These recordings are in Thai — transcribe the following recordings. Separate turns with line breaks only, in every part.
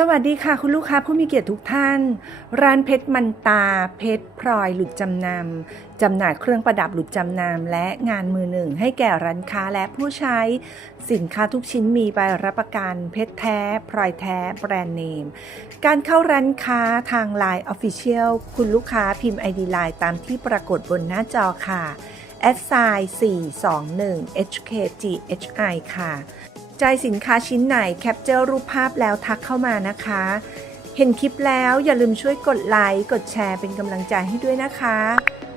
สวัสดีค่ะ คุณลูกค้าผู้มีเกียรติทุกท่าน ร้านเพชรมันตา เพชรพลอยหลุดจำนำจำหน่ายเครื่องประดับหลุดจำนำและงานมือหนึ่ง ให้แก่ร้านค้าและผู้ใช้ สินค้าทุกชิ้นมีใบรับประกัน เพชรแท้พลอยแท้แบรนด์เนม การเข้าร้านค้าทาง Line Official คุณลูกค้าพิมพ์ ID Line ตามที่ปรากฏบนหน้าจอค่ะ s i 421 HKGHI ค่ะ ใจสินค้าชิ้นไหนแคปเจอร์รูปภาพแล้วทักเข้ามานะคะ เห็นคลิปแล้วอย่าลืมช่วยกดไลค์กดแชร์เป็นกำลังใจให้ด้วยนะคะ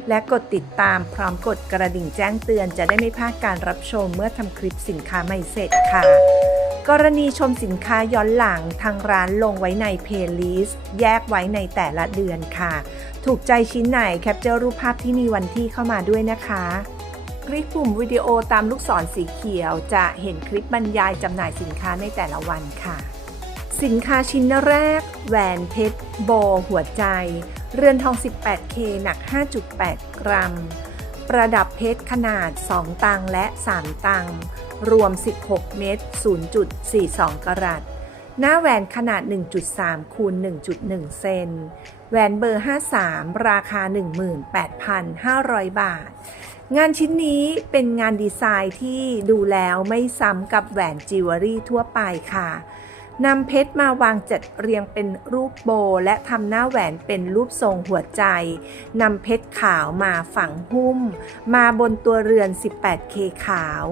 และกดติดตามพร้อมกดกระดิ่งแจ้งเตือนจะได้ไม่พลาดการรับชมเมื่อทำคลิปสินค้าใหม่เสร็จค่ะ กรณีชมสินค้าย้อนหลังทางร้านลงไว้ในเพลย์ลิสต์แยกไว้ในแต่ละเดือนค่ะ ถูกใจชิ้นไหนแคปเจอร์รูปภาพที่มีวันที่เข้ามาด้วยนะคะ ลิกปุ่มวิดีโอตามลูกศรสีเขียว จะเห็นคลิปบรรยายจำหน่ายสินค้าในแต่ละวันค่ะ สินค้าชิ้นแรก แหวนเพชร โบ หัวใจ เรือนทอง 18K หนัก 5.8 กรัม ประดับเพชรขนาด 2 ตังและ 3 ตัง รวม 16 เม็ด0.42 กรัตหน้าแหวนขนาด 1.3 คูณ 1.1 เซน แหวนเบอร์ 53 ราคา 18,500 บาท งานชิ้นนี้เป็นงานดีไซน์ที่ดูแล้วไม่ซ้ำกับแหวนจิวเวลรี่ทั่วไปค่ะนำเพชรมาวางจัดเรียงเป็นรูปโบ และทำหน้าแหวนเป็นรูปทรงหัวใจ นำเพชรขาวมาฝังหุ้ม มาบนตัวเรือน 18K ขาว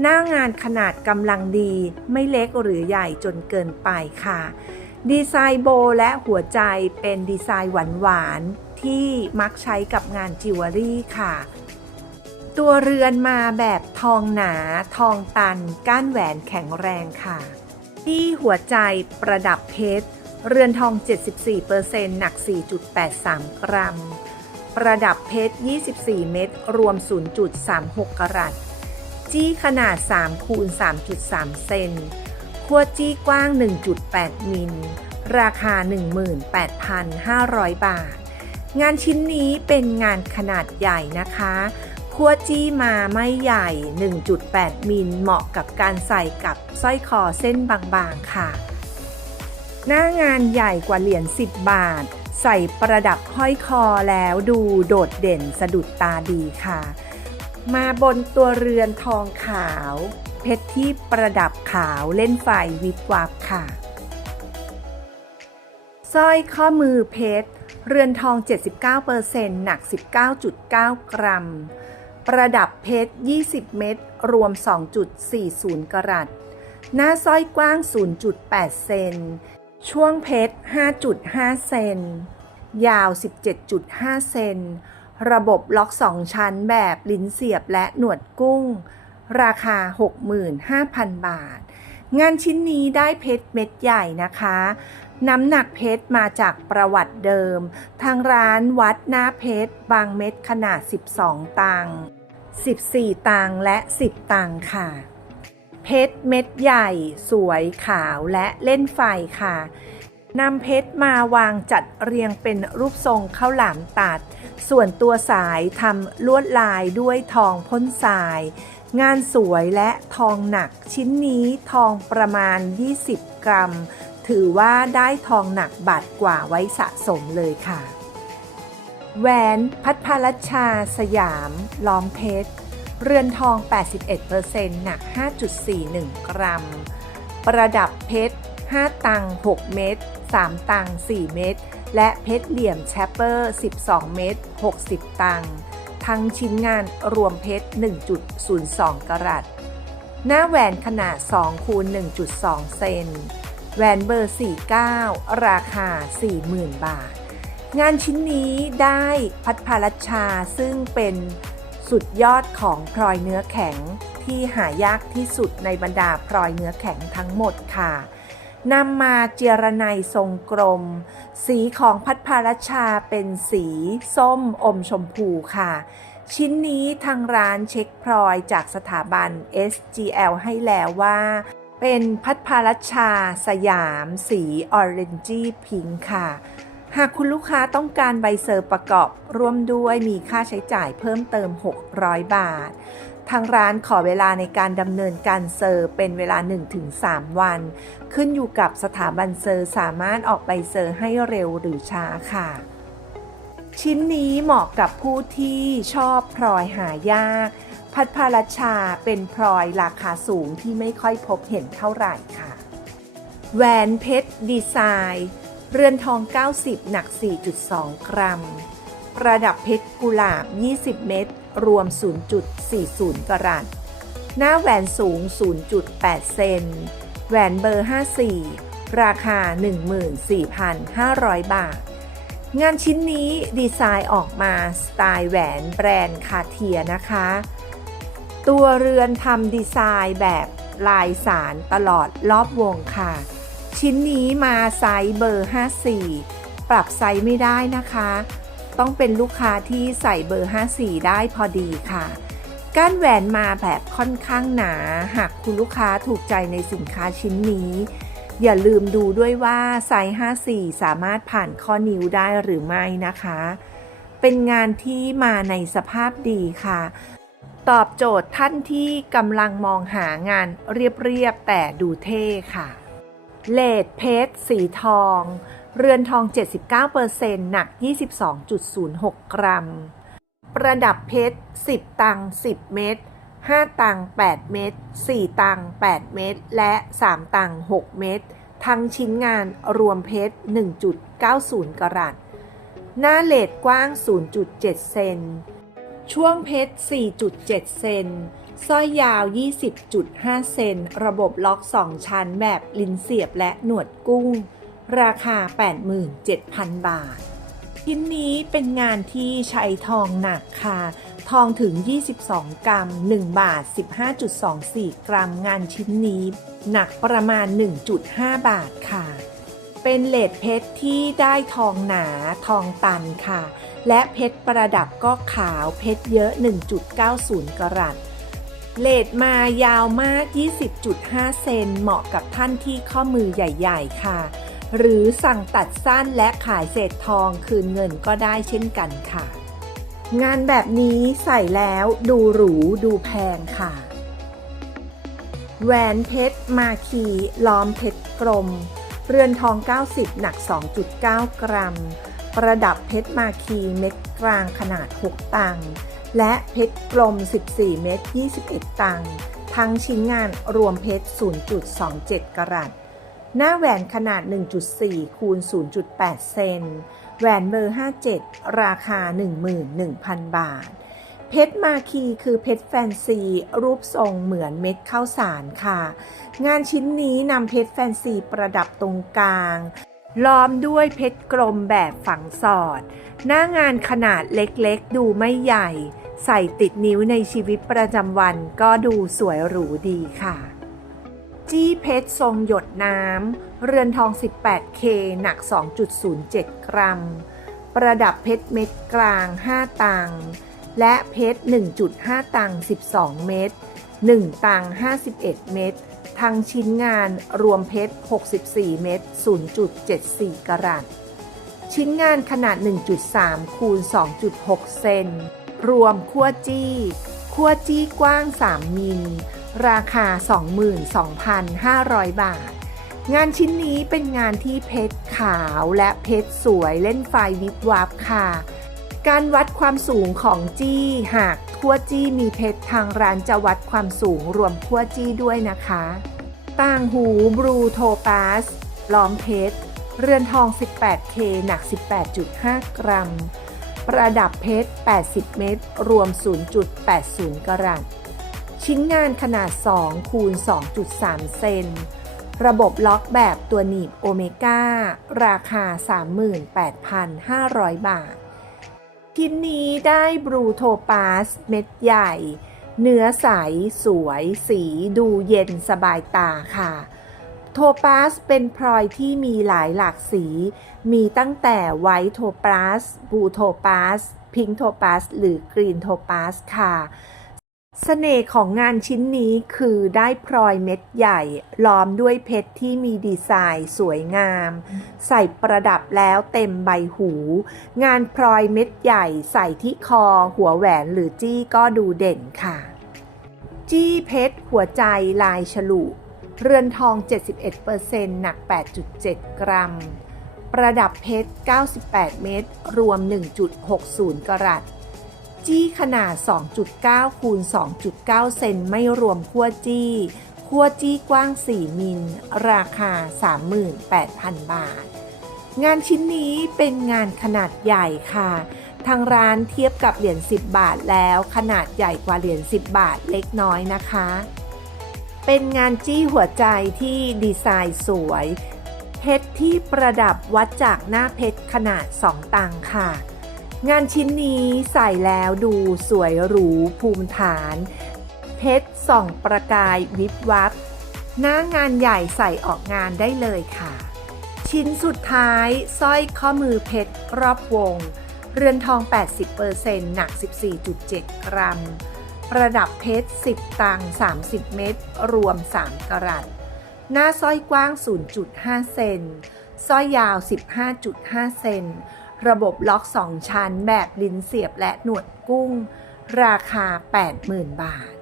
หน้างานขนาดกำลังดีไม่เล็กหรือใหญ่จนเกินไปค่ะ ดีไซน์โบและหัวใจเป็นดีไซน์หวานๆที่มักใช้กับงานจิวเวลรี่ค่ะ ตัวเรือนมาแบบทองหนาทองตัน ก้านแหวนแข็งแรงค่ะ ที่หัวใจประดับเพชร เรือนทอง 74%หนัก 4.83 กรัม ประดับเพชร 24 เม็ดรวม 0.36 กรัตจี้ขนาด 3 คูณ 3.3 เซนขั้วจี้กว้าง 1.8 มิล ราคา 18,500 บาท งานชิ้นนี้เป็นงานขนาดใหญ่นะคะ ขั้วจี้มาไม่ใหญ่ 1.8 มิลเหมาะกับการใส่กับสร้อยคอเส้นบางๆค่ะ หน้างานใหญ่กว่าเหรียญ 10 บาท ใส่ประดับห้อยคอแล้วดูโดดเด่นสะดุดตาดีค่ะ มาบนตัวเรือนทองขาว เพชรที่ประดับขาวเล่นไฟวิบวับค่ะสร้อยข้อมือเพชร เรือนทอง 79%หนัก 19.9 กรัม ประดับเพชร 20 เม็ดรวม 2.40 กรัต หน้าสร้อยกว้าง 0.8 เซน ช่วงเพชร 5.5 เซน ยาว 17.5 เซน ระบบล็อก 2 ชั้นแบบลิ้นเสียบและหนวดกุ้ง ราคา 65,000 บาท งานชิ้นนี้ได้เพชรเม็ดใหญ่นะคะ น้ำหนักเพชรมาจากประวัติเดิม ทางร้านวัดหน้าเพชร บางเม็ดขนาด 12 ตัง14 ตังและ 10 ตังค่ะ เพชรเม็ดใหญ่ สวยขาวและเล่นไฟค่ะนำเพชรมาวางจัดเรียงเป็นรูปทรงข้าวหลามตัด ส่วนตัวสายทำลวดลายด้วยทองพ่นทราย งานสวยและทองหนักชิ้นนี้ทองประมาณ 20 กรัม ถือว่าได้ทองหนักบาทกว่าไว้สะสมเลยค่ะ แหวนพัทพารัชชาสยามล้อมเพชร เรือนทอง 81%หนัก 5.41 กรัม ประดับเพชร 5 ตัง 6 เม็ด 3 ตัง 4 เม็ด และเพชรเหลี่ยมแชปเปอร์ 12 เม็ด 60 ตัง ทั้งชิ้นงานรวมเพชร 1.02 กรัต หน้าแหวนขนาด 2 คูณ 1.2 เซน แหวนเบอร์ 49 ราคา 40,000 บาท งานชิ้นนี้ได้พัดพารัชชาซึ่งเป็นสุดยอดของพลอยเนื้อแข็งที่หายากที่สุดในบรรดาพลอยเนื้อแข็งทั้งหมดค่ะนำมาเจรไนทรงกลม สีของพัดพารัชชาเป็นสีส้มอมชมพูค่ะ ชิ้นนี้ทางร้านเช็คพลอยจากสถาบัน SGL ให้แล้วว่า เป็นพัดพารัชชาสยาม สีออเรนจีพิงค่ะ หากคุณลูกค้าต้องการใบเซอร์ประกอบร่วมด้วยมีค่าใช้จ่ายเพิ่มเติม 600 บาท ทางร้านขอเวลาในการดำเนินการเซอร์เป็นเวลา 1-3 วัน ขึ้นอยู่กับสถาบันเซอร์สามารถออกใบเซอร์ให้เร็วหรือช้าค่ะชิ้นนี้เหมาะกับผู้ที่ชอบพลอยหายาก พัดพาราชาเป็นพลอยราคาสูงที่ไม่ค่อยพบเห็นเท่าไหร่ค่ะ แหวนเพชรดีไซน์ เรือนทอง 90 หนัก 4.2 กรัม ประดับเพชรกุหลาบ 20 เม็ดรวม 0.40 กรัตหน้าแหวนสูง 0.8 เซน แหวนเบอร์ 54 ราคา 14,500 บาท งานชิ้นนี้ดีไซน์ออกมาสไตล์แหวนแบรนด์คาเทียนะคะ ตัวเรือนทำดีไซน์แบบลายสารตลอดรอบวงค่ะ ชิ้นนี้มาไซส์เบอร์ 54 ปรับไซส์ไม่ได้นะคะ ต้องเป็นลูกค้าที่ใส่เบอร์ 54 ได้พอดีค่ะก้านแหวนมาแบบค่อนข้างหนา หากคุณลูกค้าถูกใจในสินค้าชิ้นนี้ อย่าลืมดูด้วยว่าไซส์ 54 สามารถผ่านข้อนิ้วได้หรือไม่นะคะ เป็นงานที่มาในสภาพดีค่ะ ตอบโจทย์ท่านที่กำลังมองหางานเรียบๆแต่ดูเท่ค่ะ เลดเพชรสีทอง เรือนทอง 79%หนัก 22.06 กรัม ประดับเพชร 10 ตัง 10 เม็ด5 ตัง 8 เม็ด4 ตัง 8 เม็ดและ 3 ตัง 6 เม็ดทั้งชิ้นงานรวมเพชร 1.90 กรัต หน้าเลดกว้าง 0.7 เซน ช่วงเพชร 4.7 เซนสร้อยยาว 20.5 เซน ระบบล็อก 2 ชั้นแบบลิ้นเสียบและหนวดกุ้ง ราคา 87,000 บาท ชิ้นนี้เป็นงานที่ใช้ทองหนักค่ะ ทองถึง 22 กรัม 1 บาท 15.24 กรัม งานชิ้นนี้ หนักประมาณ 1.5 บาทค่ะ เป็นเลดเพชรที่ได้ทองหนาทองตันค่ะ และเพชรประดับก็ขาวเพชรเยอะ 1.90 กรัตเลดมายาวมาก 20.5 เซนเหมาะกับท่านที่ข้อมือใหญ่ ๆ ค่ะ หรือสั่งตัดสั้นและขายเศษทองคืนเงินก็ได้เช่นกันค่ะ งานแบบนี้ใส่แล้วดูหรูดูแพงค่ะ แหวนเพชรมาคีล้อมเพชรกลม เรือนทอง 90 หนัก 2.9 กรัม ประดับเพชรมาคีเม็ดกลางขนาด 6 ตังค์และเพชรกลม 14 เม็ด21 ตังค์ทั้งชิ้นงานรวมเพชร 0.27 กรัตหน้าแหวนขนาด 1.4 คูณ 0.8 เซน แหวนเบอร์ 57 ราคา 11,000 บาท เพชรมาคีคือเพชรแฟนซี รูปทรงเหมือนเม็ดข้าวสารค่ะ งานชิ้นนี้นำเพชรแฟนซีประดับตรงกลาง ล้อมด้วยเพชรกลมแบบฝังสอด หน้างานขนาดเล็กๆ ดูไม่ใหญ่ ใส่ติดนิ้วในชีวิตประจำวันก็ดูสวยหรูดีค่ะ จี้เพชรทรงหยดน้ำ เรือนทอง 18K หนัก 2.07 กรัม ประดับเพชรเม็ดกลาง 5 ตังค์ และเพชร 1.5 ตัง 12 เม็ด1ตัง 51 เม็ดทั้งชิ้นงานรวมเพชร 64 เม็ด0.74 กรัต ชิ้นงานขนาด 1.3 คูณ 2.6 เซน รวมขั้วจี้ ขั้วจี้กว้าง 3 มิล ราคา 22,500 บาท งานชิ้นนี้เป็นงานที่เพชรขาวและเพชรสวยเล่นไฟวิบวับค่ะ การวัดความสูงของจี้หากขั้วจี้มีเพชรทางร้านจะวัดความสูงรวมขั้วจี้ด้วยนะคะ ต่างหูบลูโทปาสล้อมเพชร เรือนทอง 18K หนัก 18.5 กรัม ประดับเพชร 80 เม็ดรวม 0.80 กรัตชิ้นงานขนาด 2 คูณ 2.3 เซน ระบบล็อกแบบตัวหนีบโอเมก้า ราคา 38,500 บาท ชิ้นนี้ได้บลูโทปาสเม็ดใหญ่ เนื้อใส สวย สีดูเย็นสบายตาค่ะ โทปาสเป็นพลอยที่มีหลายหลากสี มีตั้งแต่ไวท์โทปาสบลูโทปาสพิงค์โทปาสหรือกรีนโทปาสค่ะ เสน่ห์ของงานชิ้นนี้คือได้พลอยเม็ดใหญ่ ล้อมด้วยเพชรที่มีดีไซน์สวยงาม ใส่ประดับแล้วเต็มใบหู งานพลอยเม็ดใหญ่ใส่ที่คอ หัวแหวนหรือจี้ก็ดูเด่นค่ะ จี้เพชรหัวใจลายฉลุ เรือนทอง 71%หนัก 8.7 กรัม ประดับเพชร 98 เม็ดรวม 1.60 กรัต จี้ขนาด 2.9 คูณ 2.9 เซนไม่รวมขั้วจี้ขั้วจี้กว้าง 4 มิล ราคา 38,000 บาท งานชิ้นนี้เป็นงานขนาดใหญ่ค่ะ ทางร้านเทียบกับเหรียญ 10 บาทแล้วขนาดใหญ่กว่าเหรียญ 10 บาทเล็กน้อยนะคะ เป็นงานจี้หัวใจที่ดีไซน์สวย เพชรที่ประดับวัดจากหน้าเพชรขนาด 2 ตังค่ะ งานชิ้นนี้ใส่แล้วดูสวยหรูภูมิฐาน เพชรส่องประกายวิบวับหน้างานใหญ่ใส่ออกงานได้เลยค่ะ ชิ้นสุดท้ายสร้อยข้อมือเพชรรอบวง เรือนทอง 80%หนัก 14.7 กรัม ประดับเพชร 10 ตัง 30 เม็ดรวม 3 กรัตหน้าสร้อยกว้าง 0.5 เซนสร้อยยาว 15.5 เซน ระบบล็อก 2 ชั้นแบบลิ้นเสียบและหนวดกุ้ง ราคา 80,000 บาท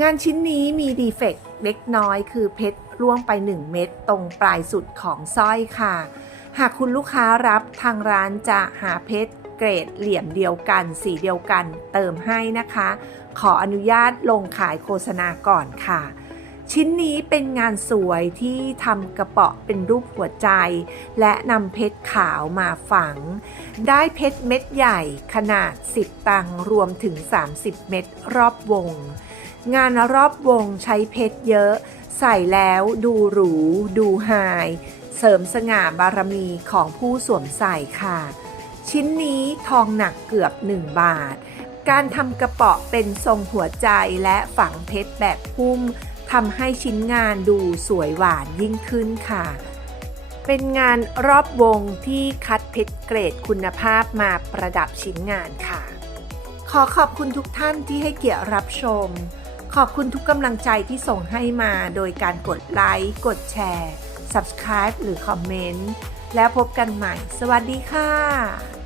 งานชิ้นนี้มีดีเฟกต์เล็กน้อยคือเพชรร่วงไป 1 เม็ดตรงปลายสุดของสร้อยค่ะ หากคุณลูกค้ารับทางร้านจะหาเพชรเกรดเหลี่ยมเดียวกัน สีเดียวกันเติมให้นะคะ ขออนุญาตลงขายโฆษณาก่อนค่ะ ชิ้นนี้เป็นงานสวยที่ทำกระเป๋าเป็นรูปหัวใจ และนำเพชรขาวมาฝัง ได้เพชรเม็ดใหญ่ขนาด 10 ตังค์รวมถึง 30 เม็ดรอบวง งานรอบวงใช้เพชรเยอะ ใส่แล้วดูหรู ดูไฮเสริมสง่าบารมีของผู้สวมใส่ค่ะ ชิ้นนี้ทองหนักเกือบ 1 บาท การทำกระเป๋าเป็นทรงหัวใจและฝังเพชรแบบพุ่ม ทำให้ชิ้นงานดูสวยหวานยิ่งขึ้นค่ะ เป็นงานรอบวงที่คัดเพชรเกรดคุณภาพมาประดับชิ้นงานค่ะ ขอขอบคุณทุกท่านที่ให้เกียรติรับชม ขอบคุณทุกกำลังใจที่ส่งให้มาโดยการกดไลค์ กดแชร์ Subscribe หรือคอมเมนต์ แล้วพบกันใหม่ สวัสดีค่ะ